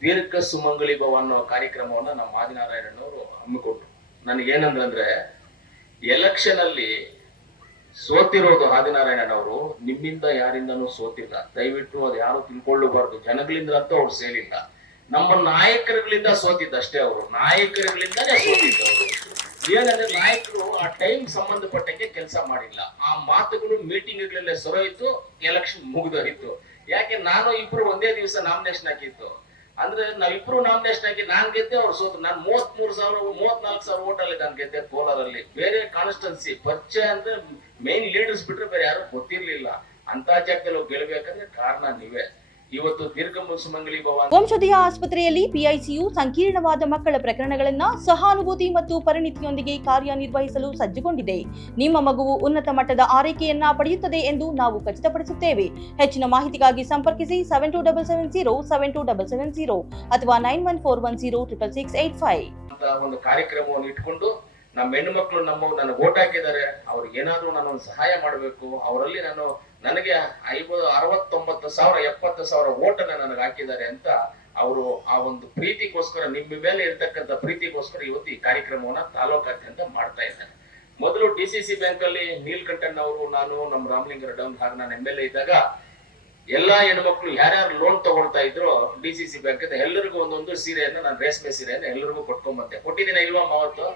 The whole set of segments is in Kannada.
ದೀರ್ಘ ಸುಮಂಗಲಿ ಭವ ಅನ್ನೋ ಕಾರ್ಯಕ್ರಮವನ್ನ ನಮ್ಮ ಆದಿನಾರಾಯಣನವರು ಹಮ್ಮಿಕೊಟ್ರು ನನಗೇನಂದ್ರೆ ಎಲೆಕ್ಷನ್ ಅಲ್ಲಿ ಸೋತಿರೋದು ಆದಿನಾರಾಯಣನವರು, ನಿಮ್ಮಿಂದ ಯಾರಿಂದನೂ ಸೋತಿಲ್ಲ. ದಯವಿಟ್ಟು ಅದು ಯಾರು ತಿಳ್ಕೊಳ್ಳಬಾರ್ದು. ಜನಗಳಿಂದ ಅಂತ ಅವ್ರು ಸೇರಿಲ್ಲ. ನಮ್ಮ ನಾಯಕರುಗಳಿಂದ ಸೋತಿದ್ದ ಅಷ್ಟೇ ಅವರು. ನಾಯಕರುಗಳಿಂದಾನೇ ಸೋತಿದ್ದವರು. ಏನಂದ್ರೆ, ನಾಯಕರು ಆ ಟೈಮ್ ಸಂಬಂಧಪಟ್ಟಂಗೆ ಕೆಲಸ ಮಾಡಿಲ್ಲ. ಆ ಮಾತುಗಳು ಮೀಟಿಂಗ್ಗಳಲ್ಲೇ ಸೊರೋಯ್ತು ಎಲೆಕ್ಷನ್ ಮುಗಿದೋಗಿತ್ತು. ಯಾಕೆ, ನಾನು ಇಬ್ರು ಒಂದೇ ದಿವಸ ನಾಮಿನೇಷನ್ ಹಾಕಿತ್ತು ಅಂದ್ರೆ ನಾವಿಬ್ರು ನಾಮಿನೇಷನ್ ಹಾಕಿ ನಾನ್ ಗೆದ್ದೆ, ಅವ್ರು ಸೋತು. ನಾನು ಮೂವತ್ ಮೂರು ಸಾವಿರ, ಮೂವತ್ನಾಲ್ಕು ಸಾವಿರ ಓಟ್ ಅಲ್ಲಿ ನಾನು ಗೆದ್ದೆ ಕೋಲಾರಲ್ಲಿ ಬೇರೆ ಕಾನ್ಸ್ಟನ್ಸಿ ಪರಿಚಯ ಅಂದ್ರೆ ಮೇನ್ ಲೀಡರ್ಸ್ ಬಿಟ್ರೆ ಬೇರೆ ಯಾರು ಗೊತ್ತಿರ್ಲಿಲ್ಲ. ಅಂತ ಜಾಗದಲ್ಲಿ ಗೆಲ್ಬೇಕಂದ್ರೆ ಕಾರಣ ನೀವೇ. ಇವತ್ತು ದೀರ್ಘ ಸುಮಂಗಲಿ ಭವ ವಂಶೋದಯ ಆಸ್ಪತ್ರೆಯಲ್ಲಿ ಪಿಐಸಿಯು ಸಂಕೀರ್ಣವಾದ ಮಕ್ಕಳ ಪ್ರಕರಣಗಳನ್ನು ಸಹಾನುಭೂತಿ ಮತ್ತು ಪರಿಣಿತಿಯೊಂದಿಗೆ ಕಾರ್ಯನಿರ್ವಹಿಸಲು ಸಜ್ಜುಗೊಂಡಿದೆ. ನಿಮ್ಮ ಮಗುವು ಉನ್ನತ ಮಟ್ಟದ ಆರೈಕೆಯನ್ನ ಪಡೆಯುತ್ತದೆ ಎಂದು ನಾವು ಖಚಿತಪಡಿಸುತ್ತೇವೆ. ಹೆಚ್ಚಿನ ಮಾಹಿತಿಗಾಗಿ ಸಂಪರ್ಕಿಸಿ seven two double seven zero seven two double seven zero ಅಥವಾ nine one four one zero triple six eight five ಒಂದು ಕಾರ್ಯಕ್ರಮವನ್ನು ಇಟ್ಕೊಂಡು ನಮ್ಮ ಹೆಣ್ಣು ಮಕ್ಕಳು ನಮ್ಮ ನನಗೆ ಓಟ್ ಹಾಕಿದ್ದಾರೆ ಅವ್ರಿಗೆ ಏನಾದ್ರೂ ನಾನು ಒಂದು ಸಹಾಯ ಮಾಡಬೇಕು ಅವರಲ್ಲಿ ನಾನು ನನಗೆ ಐವತ್ತು, ಅರವತ್ತೊಂಬತ್ತು ಸಾವಿರ, ಎಪ್ಪತ್ತು ಸಾವಿರ ಓಟನ್ನ ನನಗೆ ಹಾಕಿದ್ದಾರೆ ಅಂತ ಅವರು ಆ ಒಂದು ಪ್ರೀತಿಗೋಸ್ಕರ, ನಿಮ್ಮ ಮೇಲೆ ಇರ್ತಕ್ಕಂಥ ಪ್ರೀತಿಗೋಸ್ಕರ ಇವತ್ತು ಈ ಕಾರ್ಯಕ್ರಮವನ್ನ ತಾಲೂಕಾದ್ಯಂತ ಮಾಡ್ತಾ ಇದ್ದಾರೆ. ಮೊದಲು ಡಿ ಸಿ ಸಿ ಬ್ಯಾಂಕ್ ಅಲ್ಲಿ ಅವರು ನಾನು, ನಮ್ಮ ರಾಮಲಿಂಗರ ಡೌನ್ ಹಾಗೆ ನಾನು ಎಂ ಎಲ್ ಎ ಇದ್ದಾಗ ಎಲ್ಲಾ ಹೆಣ್ಮಕ್ಳು ಯಾರ್ಯಾರು ಲೋನ್ ತಗೊಳ್ತಾ ಇದ್ರು ಡಿ ಸಿ ಸಿ ಬ್ಯಾಂಕ್ ಎಲ್ಲರಿಗೂ ಒಂದೊಂದು ಸೀರೆಯನ್ನ ನಾನು ರೇಷ್ಮೆ ಸೀರೆಯನ್ನ ಎಲ್ಲರಿಗೂ ಕೊಟ್ಕೊಂಬಂದೆ. ಕೊಟ್ಟಿದ್ದೀನಿ ಇಲ್ವಾ ಮಾವತ್ತು?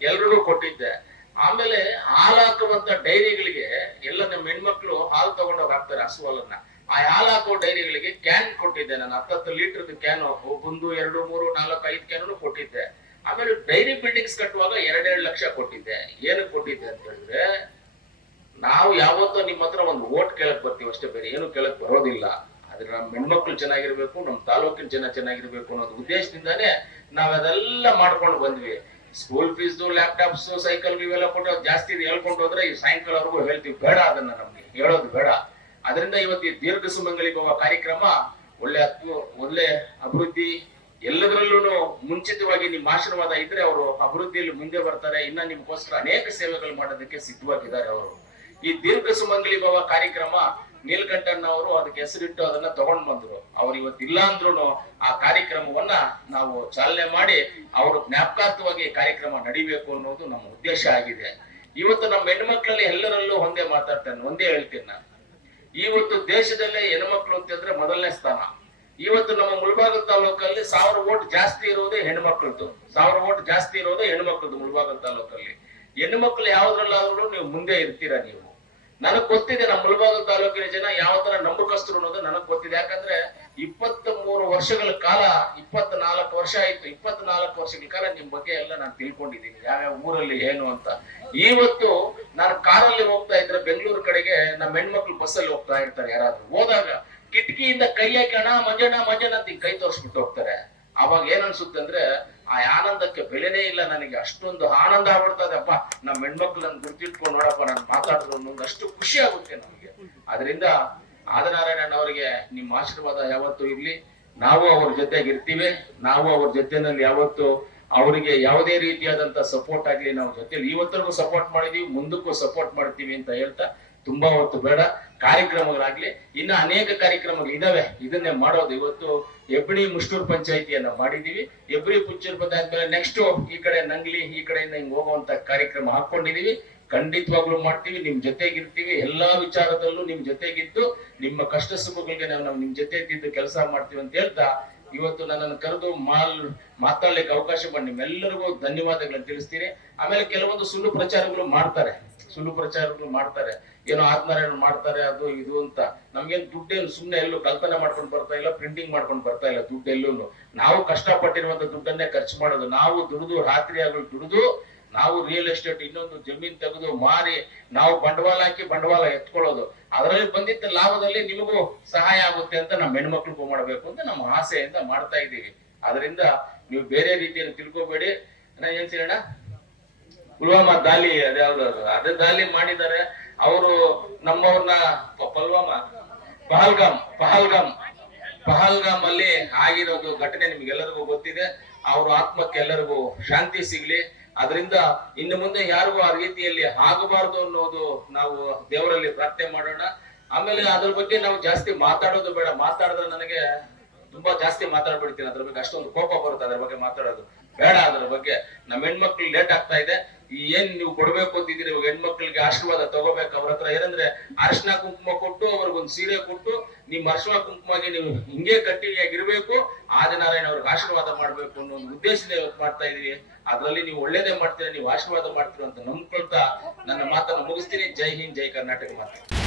ಎಲ್ರಿಗೂ ಕೊಟ್ಟಿದ್ದೆ. ಆಮೇಲೆ ಹಾಲು ಹಾಕುವಂತ ಡೈರಿಗಳಿಗೆ ಎಲ್ಲ ನಮ್ಮ ಹೆಣ್ಮಕ್ಳು ಹಾಲು ತಗೊಂಡೋಗಿ ಹಾಕ್ತಾರೆ ಹಸುವಲನ್ನ. ಆ ಹಾಲು ಹಾಕೋ ಡೈರಿಗಳಿಗೆ ಕ್ಯಾನ್ ಕೊಟ್ಟಿದ್ದೆ ನಾನು. ಹತ್ತತ್ತು ಲೀಟರ್ ಕ್ಯಾನ್ ಒಂದು, ಎರಡು, ಮೂರು, ನಾಲ್ಕು, ಐದು ಕ್ಯಾನ್ ಕೊಟ್ಟಿದ್ದೆ. ಆಮೇಲೆ ಡೈರಿ ಬಿಲ್ಡಿಂಗ್ಸ್ ಕಟ್ಟುವಾಗ ಎರಡೆರಡು ಲಕ್ಷ ಕೊಟ್ಟಿದ್ದೆ. ಏನಕ್ಕೆ ಕೊಟ್ಟಿದ್ದೆ ಅಂತ ಹೇಳಿದ್ರೆ, ನಾವು ಯಾವತ್ತೂ ನಿಮ್ಮ ಹತ್ರ ಒಂದು ಓಟ್ ಕೇಳಕ್ ಬರ್ತೀವಿ ಅಷ್ಟೇ, ಬೇರೆ ಏನು ಕೇಳಕ್ ಬರೋದಿಲ್ಲ. ಆದ್ರೆ ನಮ್ಮ ಹೆಣ್ಮಕ್ಳು ಚೆನ್ನಾಗಿರ್ಬೇಕು, ನಮ್ಮ ತಾಲೂಕಿನ ಜನ ಚೆನ್ನಾಗಿರ್ಬೇಕು ಅನ್ನೋದು ಉದ್ದೇಶದಿಂದಾನೇ ನಾವೆಲ್ಲ ಮಾಡ್ಕೊಂಡು ಬಂದ್ವಿ. ಸ್ಕೂಲ್ ಫೀಸ್ ಲ್ಯಾಪ್ಟಾಪ್ಸ್ ಸೈಕಲ್ ಇವೆಲ್ಲ ಕೊಟ್ಟು ಜಾಸ್ತಿ ಹೇಳ್ಕೊಂಡು ಹೋದ್ರೆ ಈ ಸಾಯಂಕಾಲವರೆಗೂ ಹೇಳ್ತೀವಿ. ಬೇಡ ಅದನ್ನ ನಮ್ಗೆ. ಹೇಳೋದು ಬೇಡ. ಅದರಿಂದ ಇವತ್ತು ಈ ದೀರ್ಘ ಸುಮಂಗಲಿ ಹೋಗುವ ಕಾರ್ಯಕ್ರಮ ಒಳ್ಳೆ ಒಳ್ಳೆ ಅಭಿವೃದ್ಧಿ ಎಲ್ಲದರಲ್ಲೂ ಮುಂಚಿತವಾಗಿ ನಿಮ್ಮ ಆಶೀರ್ವಾದ ಇದ್ರೆ ಅವರು ಅಭಿವೃದ್ಧಿಯಲ್ಲಿ ಮುಂದೆ ಬರ್ತಾರೆ. ಇನ್ನ ನಿಮ್ಗೋಸ್ಕರ ಅನೇಕ ಸೇವೆಗಳು ಮಾಡೋದಕ್ಕೆ ಸಿದ್ಧವಾಗಿದ್ದಾರೆ ಅವರು. ಈ ದೀರ್ಘ ಸುಮಂಗಲಿ ಭವ ಕಾರ್ಯಕ್ರಮ ನೀಲ್ಕಂಠನ್ ಅವರು ಅದಕ್ಕೆ ಹೆಸರಿಟ್ಟು ಅದನ್ನ ತಗೊಂಡ್ ಬಂದ್ರು. ಅವ್ರು ಇವತ್ತಿಲ್ಲ ಅಂದ್ರೂ ಆ ಕಾರ್ಯಕ್ರಮವನ್ನ ನಾವು ಚಾಲನೆ ಮಾಡಿ ಅವರು ಜ್ಞಾಪಕಾರ್ಥವಾಗಿ ಕಾರ್ಯಕ್ರಮ ನಡಿಬೇಕು ಅನ್ನೋದು ನಮ್ಮ ಉದ್ದೇಶ ಆಗಿದೆ. ಇವತ್ತು ನಮ್ಮ ಹೆಣ್ಮಕ್ಳಲ್ಲಿ ಎಲ್ಲರಲ್ಲೂ ಒಂದೇ ಮಾತಾಡ್ತೇನೆ, ಒಂದೇ ಹೇಳ್ತೀನಿ ನಾನು. ಇವತ್ತು ದೇಶದಲ್ಲೇ ಹೆಣ್ಮಕ್ಳು ಅಂತಂದ್ರೆ ಮೊದಲನೇ ಸ್ಥಾನ. ಇವತ್ತು ನಮ್ಮ ಮುಳಬಾಗ ತಾಲೂಕಲ್ಲಿ ಸಾವಿರ ಓಟ್ ಜಾಸ್ತಿ ಇರೋದೇ ಹೆಣ್ಮಕ್ಳದ್ದು ಸಾವಿರ ಓಟ್ ಜಾಸ್ತಿ ಇರೋದೇ ಹೆಣ್ಮಕ್ಳದ್ದು ಮುಳಬಾಗ ತಾಲೂಕಲ್ಲಿ. ಹೆಣ್ಮಕ್ಳು ಯಾವ್ದ್ರಲ್ಲಾದ್ರೂ ನೀವು ಮುಂದೆ ಇರ್ತೀರಾ ನೀವು. ನನಗ್ ಗೊತ್ತಿದೆ ನಮ್ಮ ತಾಲೂಕಿನ ಜನ ಯಾವ ತರ ನಂಬಕಸ್ತರು ಅನ್ನೋದು ಯಾಕಂದ್ರೆ ಇಪ್ಪತ್ತ ಮೂರು ವರ್ಷಗಳ ಕಾಲ ಇಪ್ಪತ್ ನಾಲ್ಕು ವರ್ಷ ಆಯ್ತು. ಇಪ್ಪತ್ನಾಲ್ಕು ವರ್ಷಗಳ ಕಾಲ ನಿಮ್ ಬಗ್ಗೆ ಎಲ್ಲ ನಾನು ತಿಳ್ಕೊಂಡಿದ್ದೀನಿ. ಯಾವ್ಯಾವ ಊರಲ್ಲಿ ಏನು ಅಂತ. ಇವತ್ತು ನಾನು ಕಾರಲ್ಲಿ ಹೋಗ್ತಾ ಇದ್ರೆ ಬೆಂಗಳೂರು ಕಡೆಗೆ ನಮ್ಮ ಹೆಣ್ಮಕ್ಳು ಬಸ್ಸಲ್ಲಿ ಹೋಗ್ತಾ ಇರ್ತಾರೆ ಯಾರಾದ್ರೂ. ಹೋದಾಗ ಕಿಟಕಿಯಿಂದ ಕೈ ಹಾಕಿ, ಅಣ್ಣ, ಮಂಜಣ್ಣ ಮಂಜಣ್ಣ ಅಂತ ಕೈ ತೋರಿಸ್ಬಿಟ್ಟು ಹೋಗ್ತಾರೆ. ಅವಾಗ ಏನ್ ಅನ್ಸುತ್ತೆ ಅಂದ್ರೆ ಆ ಆನಂದಕ್ಕೆ ಬೆಲೆನೇ ಇಲ್ಲ ನನಗೆ. ಅಷ್ಟೊಂದು ಆನಂದ ಆಗ್ಬಿಡ್ತದೆ ಅಪ್ಪ ನಮ್ಮ ಹೆಣ್ಮಕ್ಳು ನನ್ ಗುರ್ತಿಟ್ಕೊಂಡು ನೋಡಪ್ಪ, ನಾನು ಮಾತಾಡಿದ್ರು ಅಷ್ಟು ಖುಷಿ ಆಗುತ್ತೆ ನಮಗೆ. ಅದರಿಂದ ಆದನಾರಾಯಣ ಅವರಿಗೆ ನಿಮ್ಮ ಆಶೀರ್ವಾದ ಯಾವತ್ತೂ ಇರ್ಲಿ. ನಾವು ಅವ್ರ ಜೊತೆಗೆ ಇರ್ತೀವಿ ನಾವು ಅವ್ರ ಜೊತೆನಲ್ಲಿ ಯಾವತ್ತು ಅವರಿಗೆ ಯಾವುದೇ ರೀತಿಯಾದಂತ ಸಪೋರ್ಟ್ ಆಗ್ಲಿ, ನಾವು ಜೊತೆಲಿ ಇವತ್ತರೆಗೂ ಸಪೋರ್ಟ್ ಮಾಡಿದೀವಿ, ಮುಂದಕ್ಕೂ ಸಪೋರ್ಟ್ ಮಾಡ್ತೀವಿ ಅಂತ ಹೇಳ್ತಾ ತುಂಬಾ ಹೊತ್ತು ಬೇಡ. ಕಾರ್ಯಕ್ರಮಗಳಾಗ್ಲಿ, ಇನ್ನ ಅನೇಕ ಕಾರ್ಯಕ್ರಮಗಳು ಇದಾವೆ ಇದನ್ನೇ ಮಾಡೋದು. ಇವತ್ತು ಎಬ್ಬಿಣಿ ಮುಷ್ಟೂರ್ ಪಂಚಾಯಿತಿಯನ್ನ ಮಾಡಿದೀವಿ. ಎಬ್ರಿ ಪುಚ್ಚೂರ್ ಬಂದಾದ್ಮೇಲೆ ನೆಕ್ಸ್ಟ್ ಈ ಕಡೆ ನಂಗ್ಲಿ, ಈ ಕಡೆಯಿಂದ ಹಿಂಗ್ ಹೋಗುವಂತ ಕಾರ್ಯಕ್ರಮ ಹಾಕೊಂಡಿದೀವಿ. ಖಂಡಿತವಾಗ್ಲೂ ಮಾಡ್ತೀವಿ, ನಿಮ್ ಜೊತೆಗಿರ್ತೀವಿ, ಎಲ್ಲಾ ವಿಚಾರದಲ್ಲೂ ನಿಮ್ ಜೊತೆಗಿದ್ದು, ನಿಮ್ಮ ಕಷ್ಟ ಸುಖಗಳಿಗೆ ನಾವು ನಮ್ ನಿಮ್ ಜೊತೆ ಇದ್ದು ಕೆಲಸ ಮಾಡ್ತೀವಿ ಅಂತ ಹೇಳ್ತಾ ಇವತ್ತು ನನ್ನನ್ನು ಕರೆದು ಮಾಲ್, ಮಾತಾಡ್ಲಿಕ್ಕೆ ಅವಕಾಶ ಮಾಡಿ ನಿಮ್ಮೆಲ್ಲರಿಗೂ ಧನ್ಯವಾದಗಳನ್ನ ತಿಳಿಸ್ತೀನಿ. ಆಮೇಲೆ ಕೆಲವೊಂದು ಸುಳ್ಳು ಪ್ರಚಾರಗಳು ಮಾಡ್ತಾರೆ, ಸುಳ್ಳು ಪ್ರಚಾರಗಳು ಮಾಡ್ತಾರೆ. ಏನೋ ಆತ್ಮನಾರಾಯಣ ಮಾಡ್ತಾರೆ, ಅದು ಇದು ಅಂತ. ನಮ್ಗೇನ್ ದುಡ್ಡೇನು ಸುಮ್ಮನೆ ಎಲ್ಲೂ ಕಲ್ಪನೆ ಮಾಡ್ಕೊಂಡು ಬರ್ತಾ ಇಲ್ಲ ಪ್ರಿಂಟಿಂಗ್ ಮಾಡ್ಕೊಂಡು ಬರ್ತಾ ಇಲ್ಲ ದುಡ್ಡು ಎಲ್ಲೂ ನಾವು ಕಷ್ಟಪಟ್ಟಿರುವಂತ ದುಡ್ಡನ್ನೇ ಖರ್ಚು ಮಾಡೋದು, ನಾವು ದುಡಿದು ರಾತ್ರಿ ಆಗಲು ದುಡಿದು ನಾವು ರಿಯಲ್ ಎಸ್ಟೇಟ್ ಇನ್ನೊಂದು ಜಮೀನ್ ತೆಗೆದು ಮಾರಿ, ನಾವು ಬಂಡವಾಳ ಹಾಕಿ ಬಂಡವಾಳ ಎತ್ಕೊಳ್ಳೋದು. ಅದರಲ್ಲಿ ಬಂದಿದ್ದ ಲಾಭದಲ್ಲಿ ನಿಮಗೂ ಸಹಾಯ ಆಗುತ್ತೆ ಅಂತ ನಮ್ಮ ಹೆಣ್ಮಕ್ಳಿಗೂ ಮಾಡಬೇಕು ಅಂತ ನಮ್ಮ ಆಸೆಯಿಂದ ಮಾಡ್ತಾ ಇದ್ದೀವಿ. ಅದರಿಂದ ನೀವು ಬೇರೆ ರೀತಿಯಲ್ಲಿ ತಿಳ್ಕೊಬೇಡಿ. ಏನ್ ಸೇಣ ಪುಲ್ವಾಮಾ ದಾಳಿ ಅದ್ಯಾವ್ದು ಅದು? ದಾಳಿ ಮಾಡಿದ್ದಾರೆ. ಅವರು ನಮ್ಮವ್ರನ್ನ ಪಲ್ವಾಮಾ? ಪಹಲ್ಗಾಮ್ ಪಹಲ್ಗಾಮ್. ಪಹಲ್ಗಾಮ್ ಅಲ್ಲಿ ಆಗಿರೋದು ಘಟನೆ ನಿಮ್ಗೆಲ್ಲರಿಗೂ ಗೊತ್ತಿದೆ. ಅವ್ರ ಆತ್ಮಕ್ಕೆ ಎಲ್ಲರಿಗೂ ಶಾಂತಿ ಸಿಗ್ಲಿ. ಅದರಿಂದ ಇನ್ನು ಮುಂದೆ ಯಾರಿಗೂ ಆ ರೀತಿಯಲ್ಲಿ ಆಗಬಾರದು ಅನ್ನೋದು ನಾವು ದೇವರಲ್ಲಿ ಪ್ರಾರ್ಥನೆ ಮಾಡೋಣ. ಆಮೇಲೆ ಅದ್ರ ಬಗ್ಗೆ ನಾವು ಜಾಸ್ತಿ ಮಾತಾಡೋದು ಬೇಡ. ಮಾತಾಡಿದ್ರೆ ನನಗೆ ತುಂಬಾ ಜಾಸ್ತಿ ಮಾತಾಡ್ಬಿಡ್ತೀನಿ ಅದ್ರ ಬಗ್ಗೆ. ಅಷ್ಟೊಂದು ಕೋಪ ಬರುತ್ತೆ ಅದ್ರ ಬಗ್ಗೆ ಮಾತಾಡೋದು. ಬೇಡ ಅದ್ರ ಬಗ್ಗೆ. ನಮ್ಮ ಹೆಣ್ಮಕ್ಳು ಲೇಟ್ ಆಗ್ತಾ ಇದೆ. ಏನ್ ನೀವು ಕೊಡ್ಬೇಕು ಅಂತಿದ್ದೀರಿ? ಇವಾಗ ಹೆಣ್ಮಕ್ಳಿಗೆ ಆಶೀರ್ವಾದ ತಗೋಬೇಕು. ಅವ್ರ ಹತ್ರ ಏನಂದ್ರೆ ಅರಿಶಿನ ಕುಂಕುಮ ಕೊಟ್ಟು ಅವ್ರಿಗೊಂದು ಸೀರೆ ಕೊಟ್ಟು ನಿಮ್ ಅರಿಶಿನ ಕುಂಕುಮಗೆ ನೀವು ಹಿಂಗೆ ಕಟ್ಟಿಗೆಯಾಗಿರ್ಬೇಕು ಆದಿನಾರಾಯಣ ಅವ್ರಿಗೆ ಆಶೀರ್ವಾದ ಮಾಡ್ಬೇಕು ಅನ್ನೋ ಒಂದು ಉದ್ದೇಶದಿಂದ ಮಾಡ್ತಾ ಇದೀವಿ ಅದರಲ್ಲಿ ನೀವು ಒಳ್ಳೇದೇ ಮಾಡ್ತೀರಾ, ನೀವು ಆಶೀರ್ವಾದ ಮಾಡ್ತೀರಾ ಅಂತ ನಂಬ್ಕೊಳ್ತಾ ನನ್ನ ಮಾತನ್ನು ಮುಗಿಸ್ತೀನಿ. ಜೈ ಹಿಂದ್, ಜೈ ಕರ್ನಾಟಕ ಮಾತು.